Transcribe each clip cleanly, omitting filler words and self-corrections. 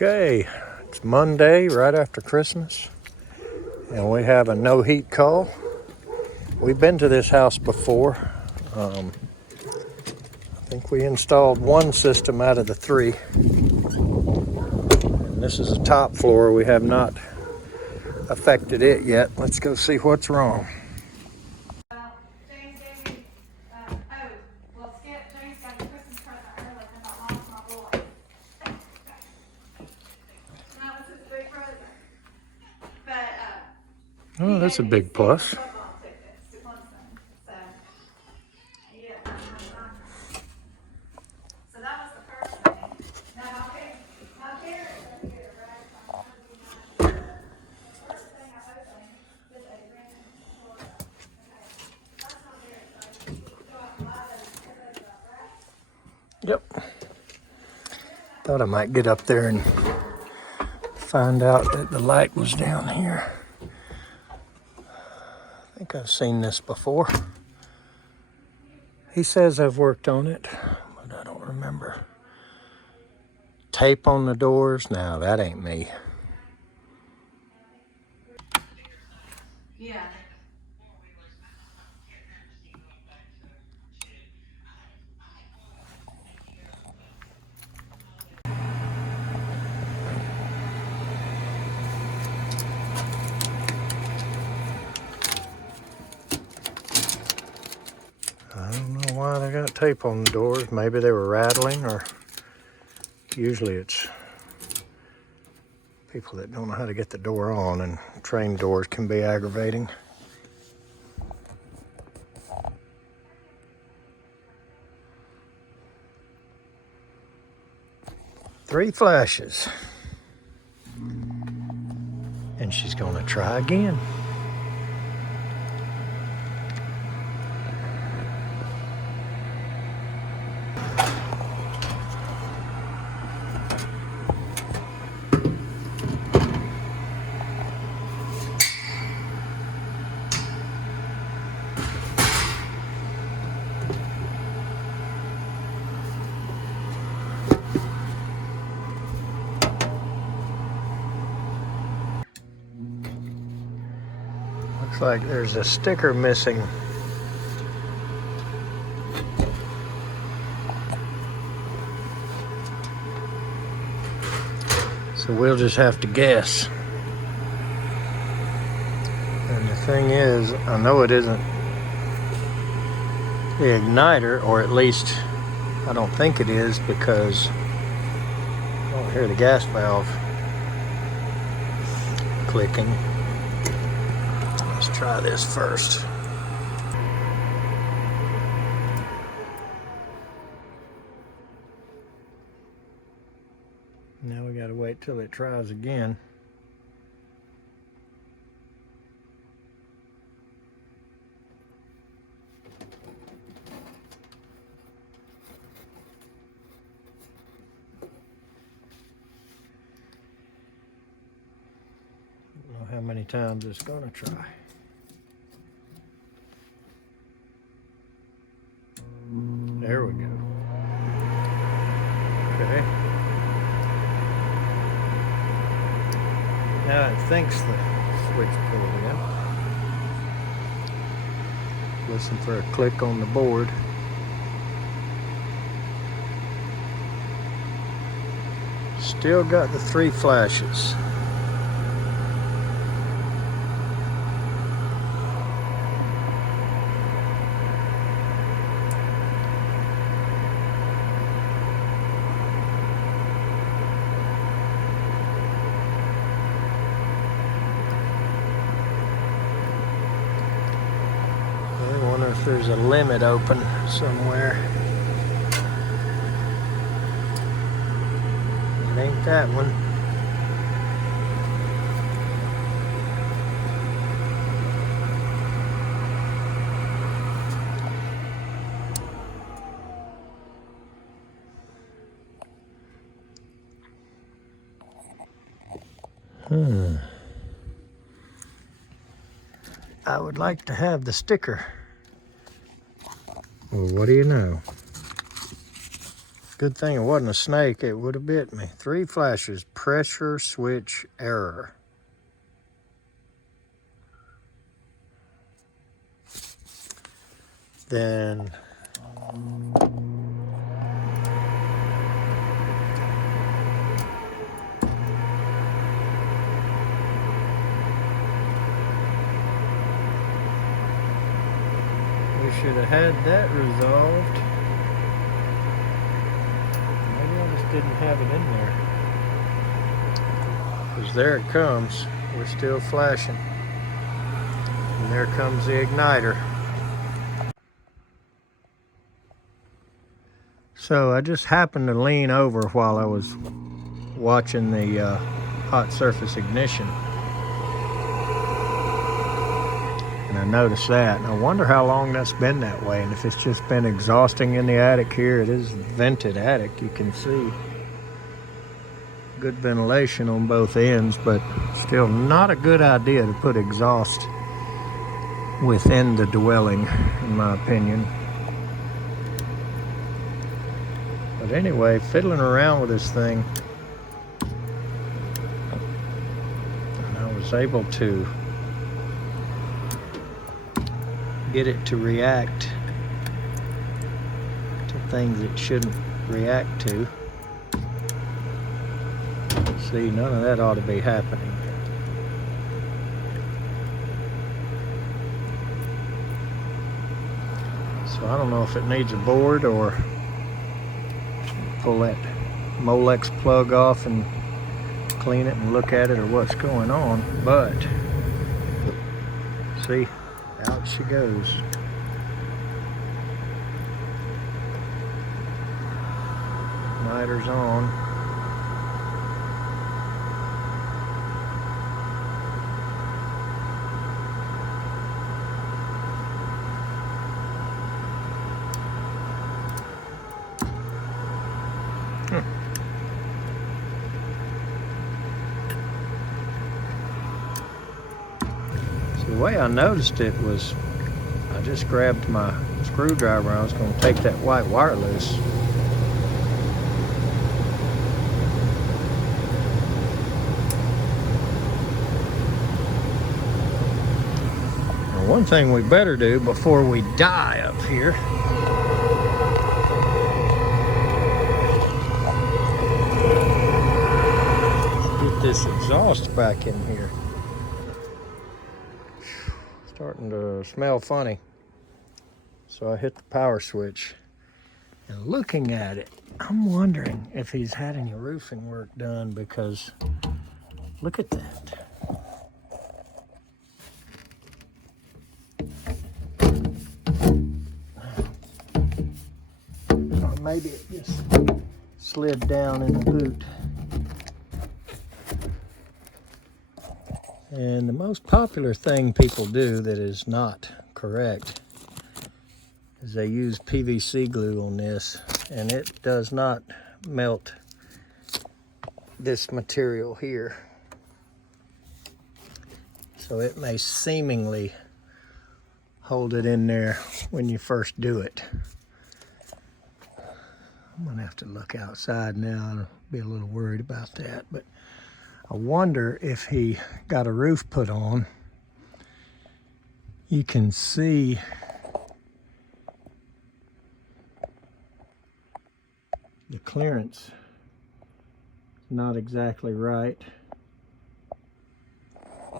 Okay, it's Monday right after Christmas, and we have a no heat call. We've been to this house before. I think we installed one system out of the three. And this is the top floor. We have not affected it yet. Let's go see what's wrong. James gave me, James got a Christmas present early and thought Mom's my boy. And that was his big present. But, Oh, that's a big plus. football tickets to Clemson. So, yeah. So that was the first thing. Now, my parents over here, right? The first thing I opened is a random Florida. Okay. That's not very exciting. Go out and buy those racks. Yep. Thought I might get up there and find out that the light was down here. I think I've seen this before. He says I've worked on it, but I don't remember. Tape on the doors? No, that ain't me. Yeah. I don't know why they got tape on the doors. Maybe they were rattling, or usually it's people that don't know how to get the door on, and train doors can be aggravating. Three flashes. And she's gonna try again. Looks like there's a sticker missing. So we'll just have to guess. And the thing is, I know it isn't the igniter, or at least I don't think it is, because I don't hear the gas valve clicking. Let's try this first. Now we gotta wait till it tries again. I don't know how many times it's gonna try. There we go. Okay. Now it thinks the switch pulled in. Listen for a click on the board. Still got the three flashes. I wonder if there's a limit open somewhere. It ain't that one. I would like to have the sticker. Well, what do you know? Good thing it wasn't a snake, it would have bit me. 3 flashes, pressure switch error. Then we should have had that resolved. Maybe I just didn't have it in there. Because there it comes. We're still flashing. And there comes the igniter. So I just happened to lean over while I was watching the hot surface ignition. And I noticed that. And I wonder how long that's been that way. And if it's just been exhausting in the attic here. It is a vented attic, you can see. Good ventilation on both ends, but still not a good idea to put exhaust within the dwelling, in my opinion. But anyway, fiddling around with this thing, and I was able to get it to react to things it shouldn't react to. See, none of that ought to be happening. So I don't know if it needs a board or pull that Molex plug off and clean it and look at it or what's going on, but see, out she goes. Igniter's on. The way I noticed it was I just grabbed my screwdriver and I was going to take that white wire loose. Now, one thing we better do before we die up here is get this exhaust back in here. Starting to smell funny. So I hit the power switch and looking at it, I'm wondering if he's had any roofing work done, because look at that. Or maybe it just slid down in the boot. And the most popular thing people do that is not correct is they use PVC glue on this, and it does not melt this material here. So it may seemingly hold it in there when you first do it. I'm gonna have to look outside now. I'll be a little worried about that, but I wonder if he got a roof put on. You can see the clearance is not exactly right. I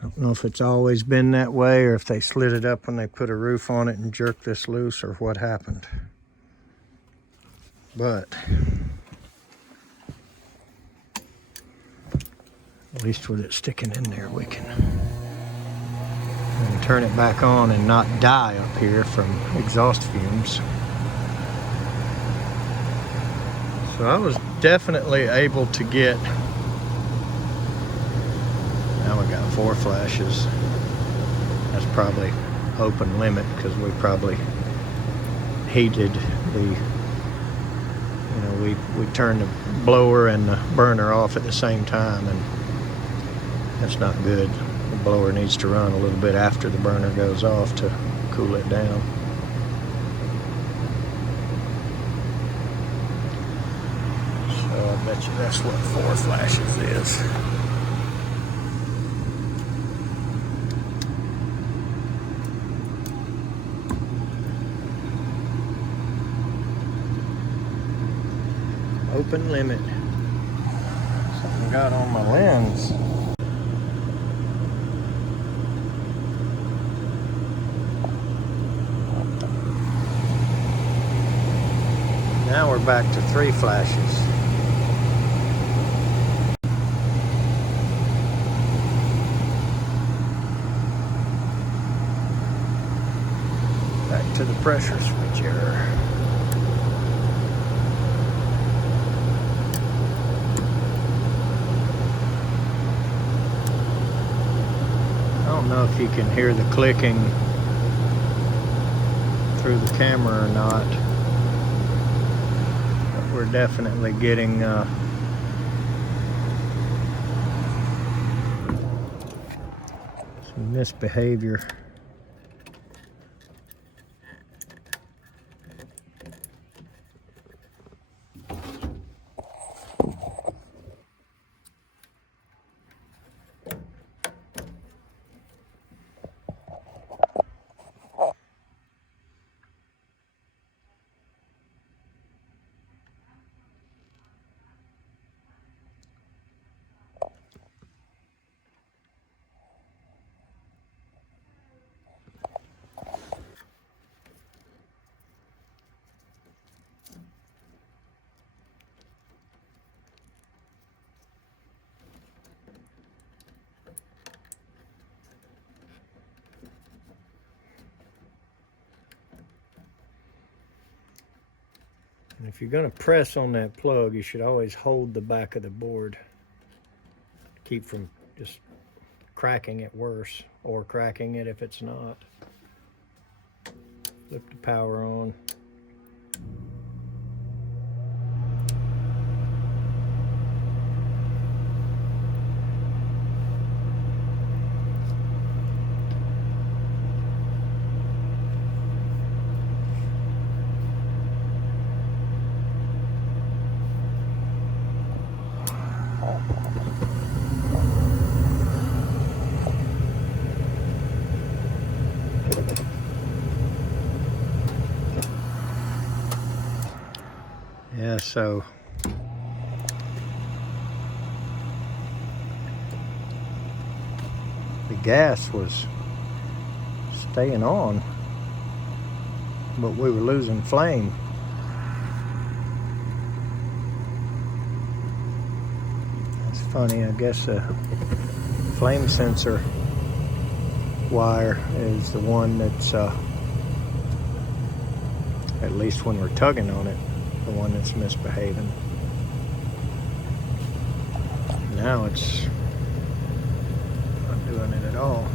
don't know if it's always been that way or if they slid it up when they put a roof on it and jerked this loose or what happened. But at least with it sticking in there, we can turn it back on and not die up here from exhaust fumes. So I was definitely able to get, now we got 4 flashes. That's probably open limit because we probably heated the, we turned the blower and the burner off at the same time, and that's not good. The blower needs to run a little bit after the burner goes off to cool it down. Bet you that's what 4 flashes is. Open limit. Something got on my lens. Now we're back to 3 flashes. Back to the pressure switch error. I don't know if you can hear the clicking through the camera or not, but we're definitely getting some misbehavior. And if you're going to press on that plug, you should always hold the back of the board to keep from just cracking it worse, or cracking it if it's not. Flip the power on. Yeah, so the gas was staying on, but we were losing flame. That's funny. I guess the flame sensor wire is the one that's, at least when we're tugging on it, the one that's misbehaving. Now it's not doing it at all.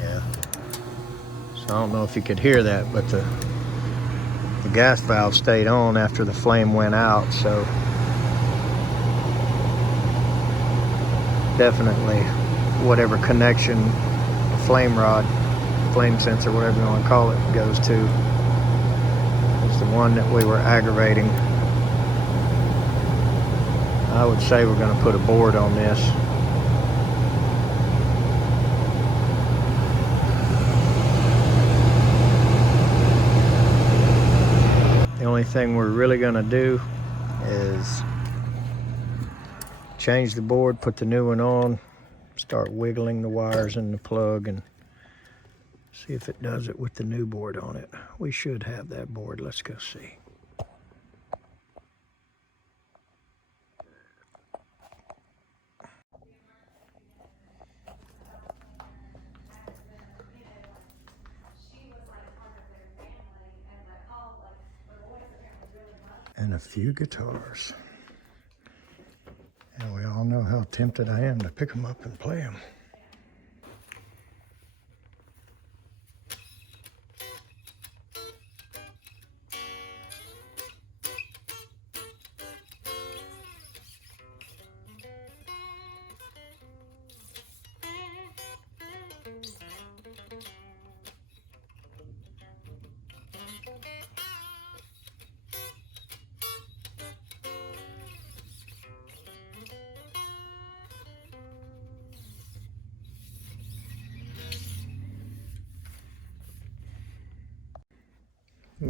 Yeah. So I don't know if you could hear that, but the gas valve stayed on after the flame went out, so definitely whatever connection the flame rod, flame sensor, whatever you want to call it, goes to is the one that we were aggravating. I would say we're going to put a board on this. The only thing we're really going to do is change the board, put the new one on, start wiggling the wires in the plug, and see if it does it with the new board on it. We should have that board. Let's go see. And a few guitars. And we all know how tempted I am to pick them up and play them.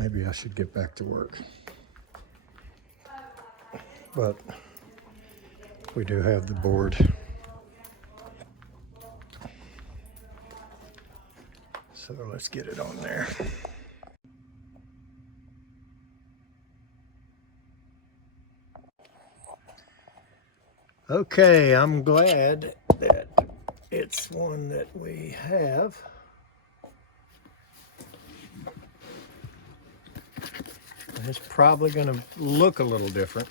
maybe I should get back to work. But we do have the board. So let's get it on there. Okay, I'm glad that it's one that we have. And it's probably going to look a little different.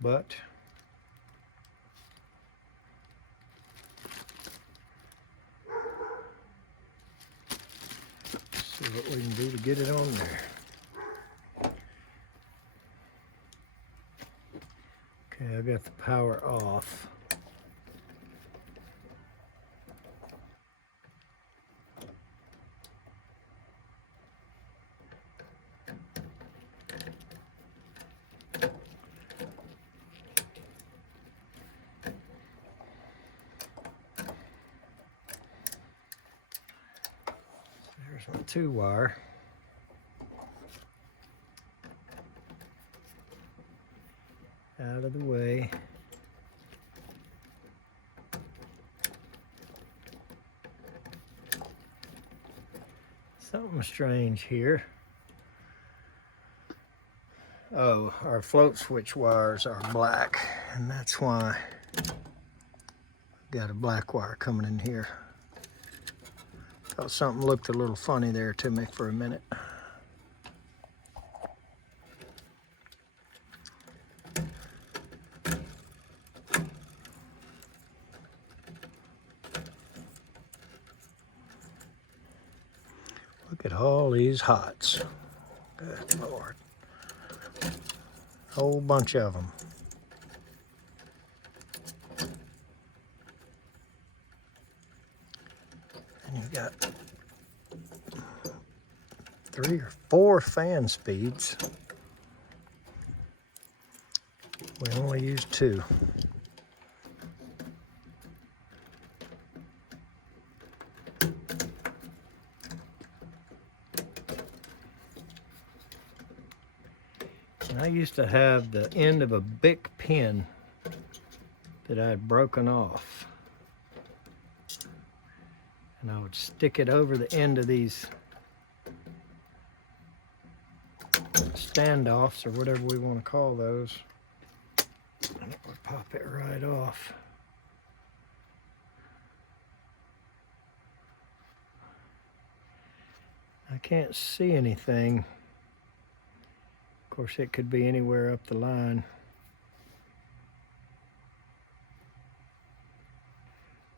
But see what we can do to get it on there. Okay, I got the power off. There's my 2-wire. Out of the way. Something strange here. Oh, our float switch wires are black, and that's why I've got a black wire coming in here. Thought something looked a little funny there to me for a minute. Look at all these hots. Good Lord. Whole bunch of them. And you've got 3 or 4 fan speeds. We only use 2. And I used to have the end of a Bic pen that I had broken off. And I would stick it over the end of these standoffs, or whatever we want to call those. And it would pop it right off. I can't see anything. Of course, it could be anywhere up the line.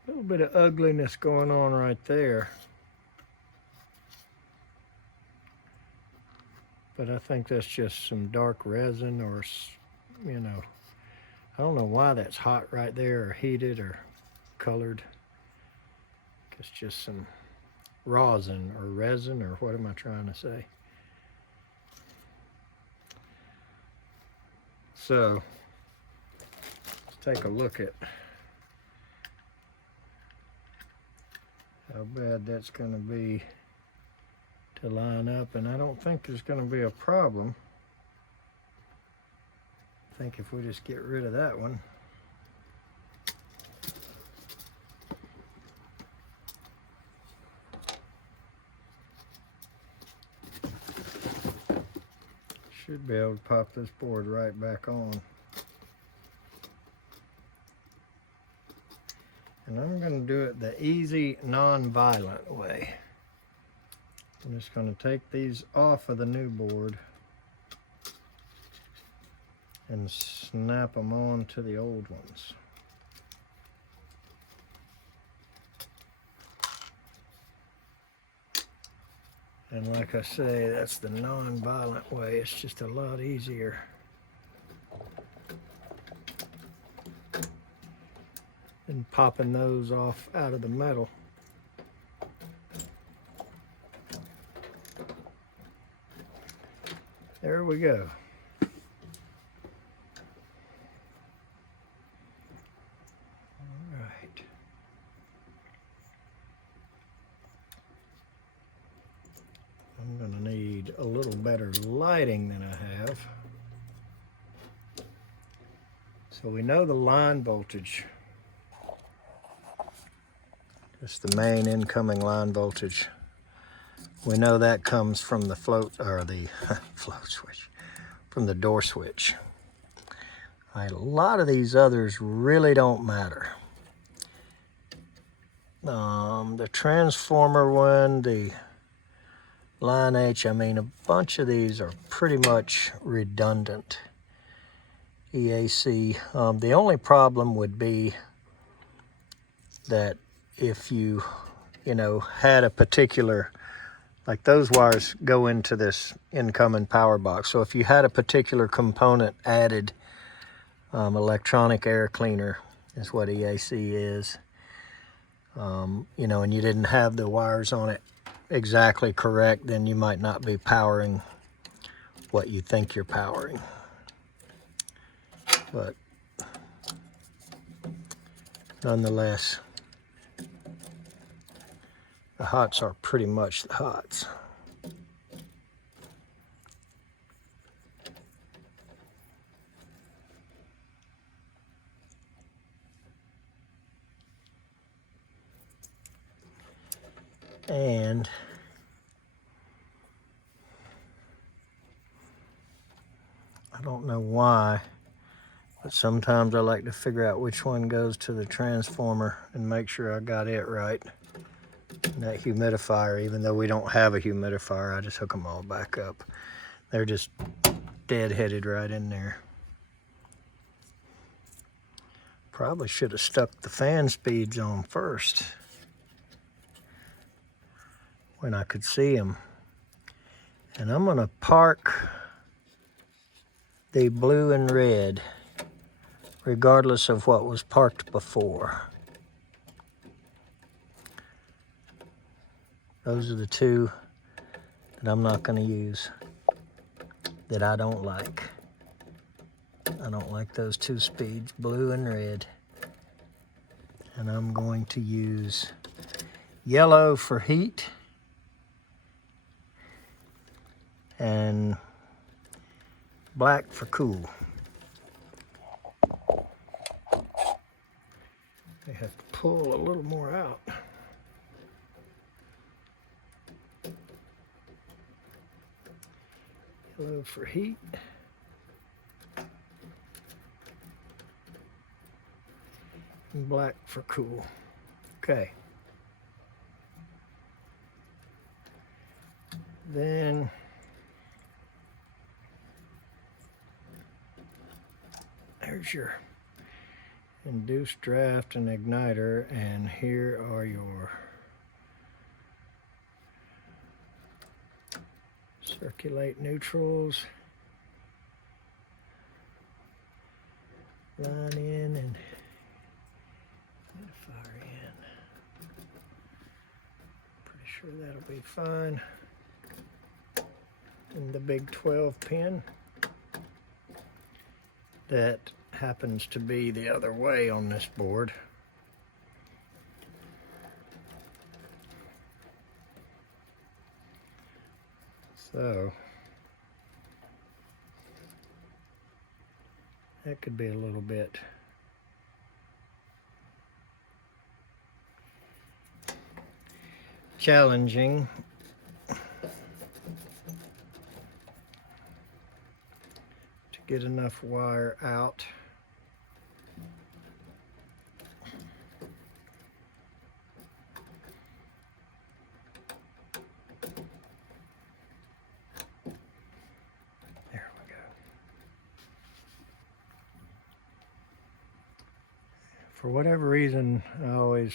A little bit of ugliness going on right there. But I think that's just some dark resin, or, you know, I don't know why that's hot right there, or heated, or colored. It's just some rosin or resin, or what am I trying to say? So let's take a look at how bad that's going to be to line up, and I don't think there's going to be a problem. I think if we just get rid of that one. Should be able to pop this board right back on. And I'm going to do it the easy, non-violent way. I'm just going to take these off of the new board and snap them on to the old ones. And like I say, that's the non-violent way. It's just a lot easier. Than popping those off out of the metal. There we go. a little better lighting than I have. So we know the line voltage, just the main incoming line voltage. We know that comes from the float, or the float switch, from the door switch. All right, a lot of these others really don't matter. The transformer one, the line H, I mean, a bunch of these are pretty much redundant. EAC. The only problem would be that if you had a particular, like those wires go into this incoming power box. So if you had a particular component added, electronic air cleaner is what EAC is, and you didn't have the wires on it exactly correct, then you might not be powering what you think you're powering. But nonetheless, the hots are pretty much the hots. And I don't know why, but sometimes I like to figure out which one goes to the transformer and make sure I got it right. And that humidifier, even though we don't have a humidifier, I just hook them all back up. They're just dead-headed right in there. Probably should have stuck the fan speeds on first when I could see them. And I'm gonna park the blue and red regardless of what was parked before. Those are the two that I'm not gonna use, that I don't like. I don't like those two speeds, blue and red. And I'm going to use yellow for heat and black for cool. I have to pull a little more out. Yellow for heat. And black for cool. Okay. Then there's your induced draft and igniter, and here are your circulate neutrals. Line in and fire in. Pretty sure that'll be fine. And the big 12 pin that happens to be the other way on this board. So that could be a little bit challenging. To get enough wire out. There we go. For whatever reason, I always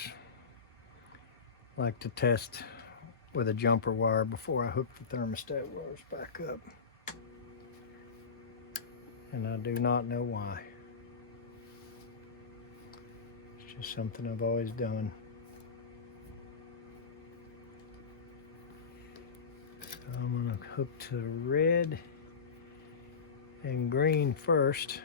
like to test with a jumper wire before I hook the thermostat wires back up. And I do not know why. It's just something I've always done. So I'm gonna hook to red and green first.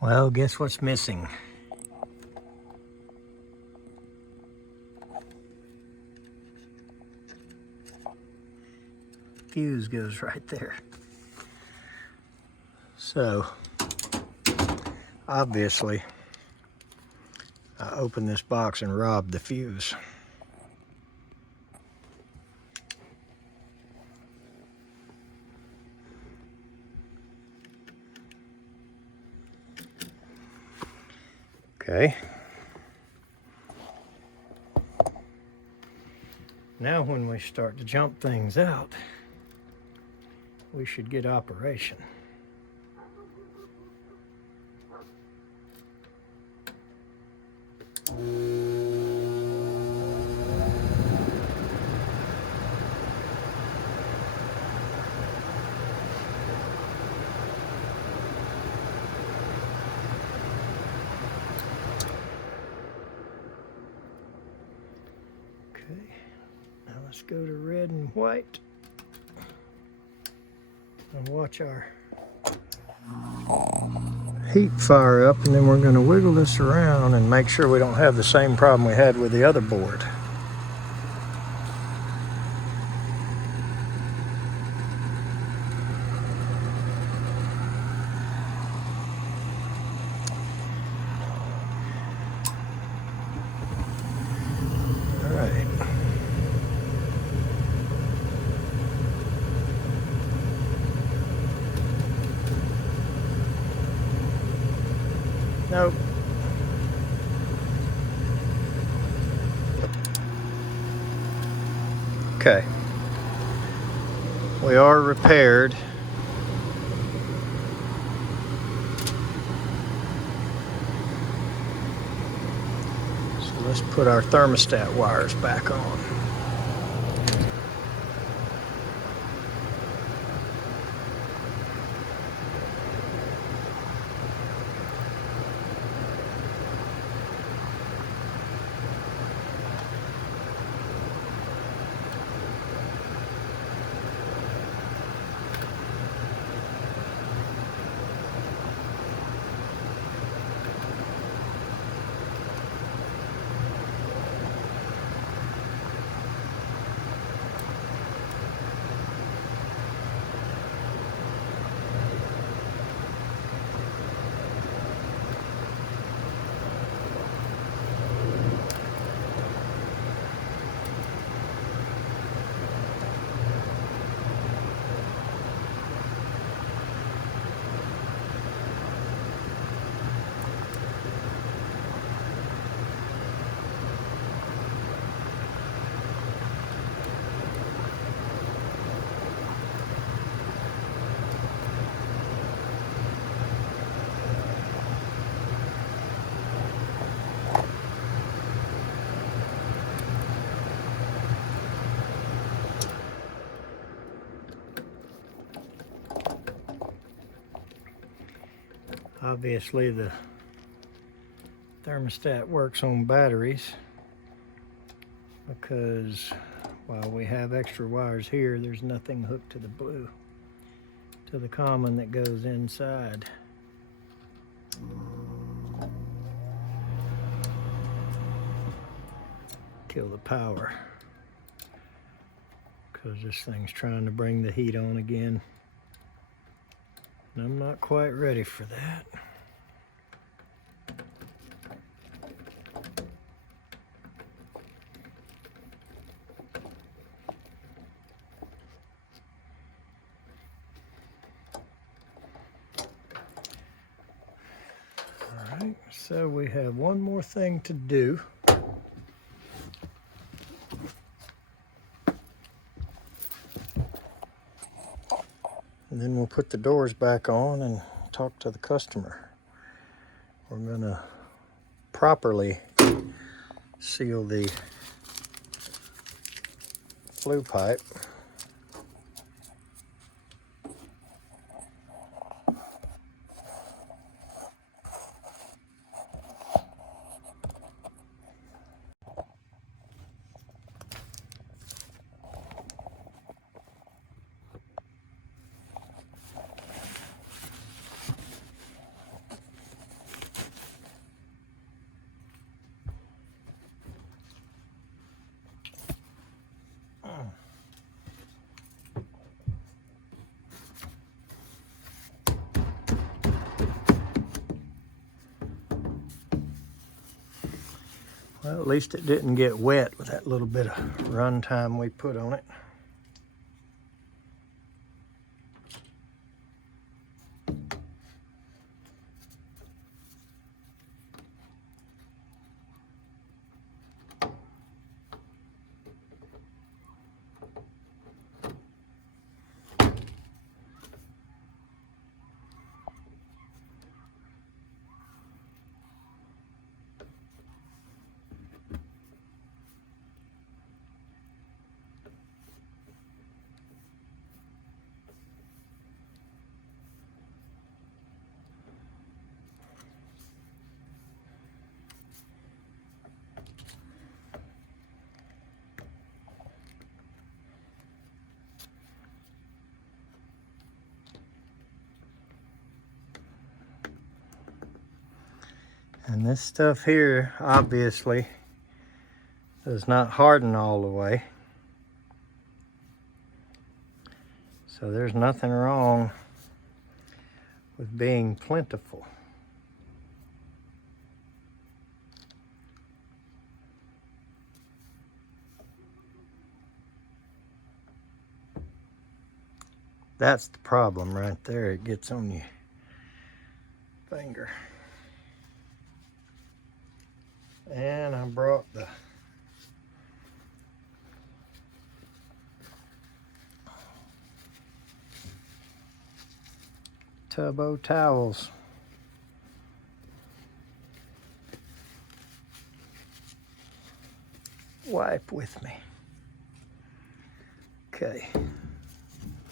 Well, guess what's missing? Fuse goes right there. So, obviously, I opened this box and robbed the fuse. Okay. Now when we start to jump things out, we should get operation. Okay, now let's go to red and white and watch our heat fire up, and then we're going to wiggle this around and make sure we don't have the same problem we had with the other board. All right. Nope. Okay. We are repaired. So let's put our thermostat wires back on. Obviously, the thermostat works on batteries because while we have extra wires here, there's nothing hooked to the blue, to the common that goes inside. Kill the power because this thing's trying to bring the heat on again. And I'm not quite ready for that. All right, so we have one more thing to do. And then we'll put the doors back on and talk to the customer. We're gonna properly seal the flue pipe. Well, at least it didn't get wet with that little bit of run time we put on it. And this stuff here obviously does not harden all the way. So there's nothing wrong with being plentiful. That's the problem right there. It gets on your finger. And I brought the Tubbo towels. Wipe with me. Okay.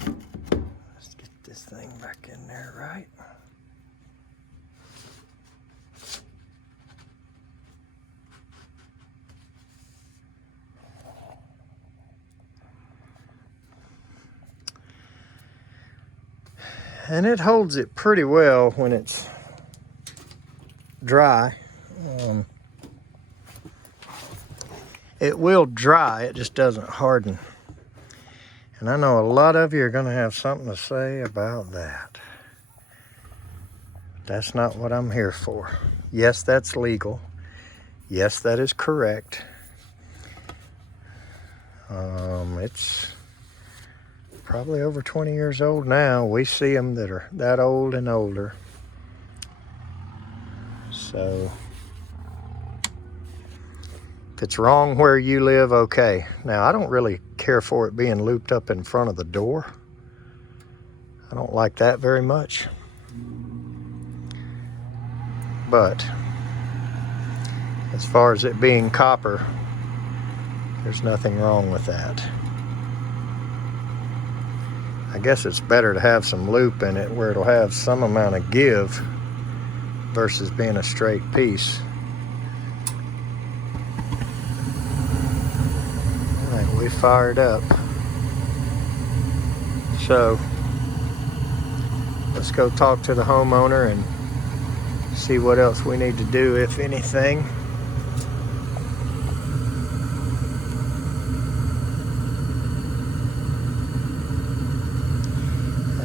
Let's get this thing back in there, right? And it holds it pretty well when it's dry. It will dry, it just doesn't harden. And I know a lot of you are going to have something to say about that. That's not what I'm here for. Yes, that's legal. Yes, that is correct. It's probably over 20 years old now. We see them that are that old and older. So if it's wrong where you live, okay. Now, I don't really care for it being looped up in front of the door. I don't like that very much. But as far as it being copper, there's nothing wrong with that. I guess it's better to have some loop in it where it'll have some amount of give versus being a straight piece. All right, we fired up. So let's go talk to the homeowner and see what else we need to do, if anything.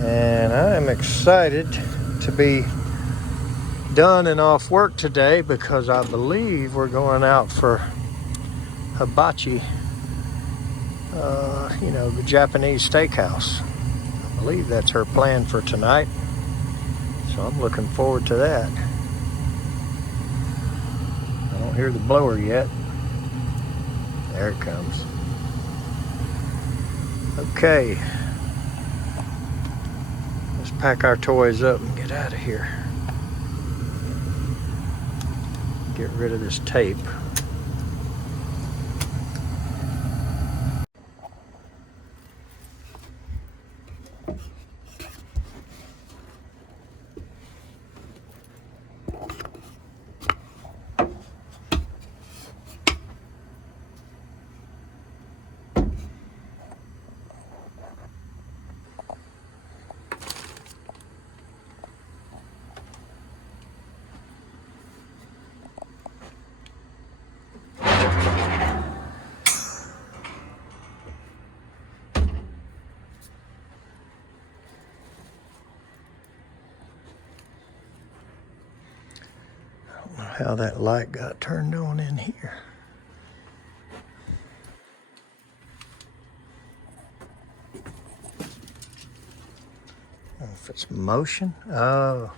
And I am excited to be done and off work today because I believe we're going out for hibachi, the Japanese steakhouse. I believe that's her plan for tonight. So I'm looking forward to that. I don't hear the blower yet. There it comes. Okay. Let's pack our toys up and get out of here. Get rid of this tape. I don't know how that light got turned on in here. If it's motion, oh.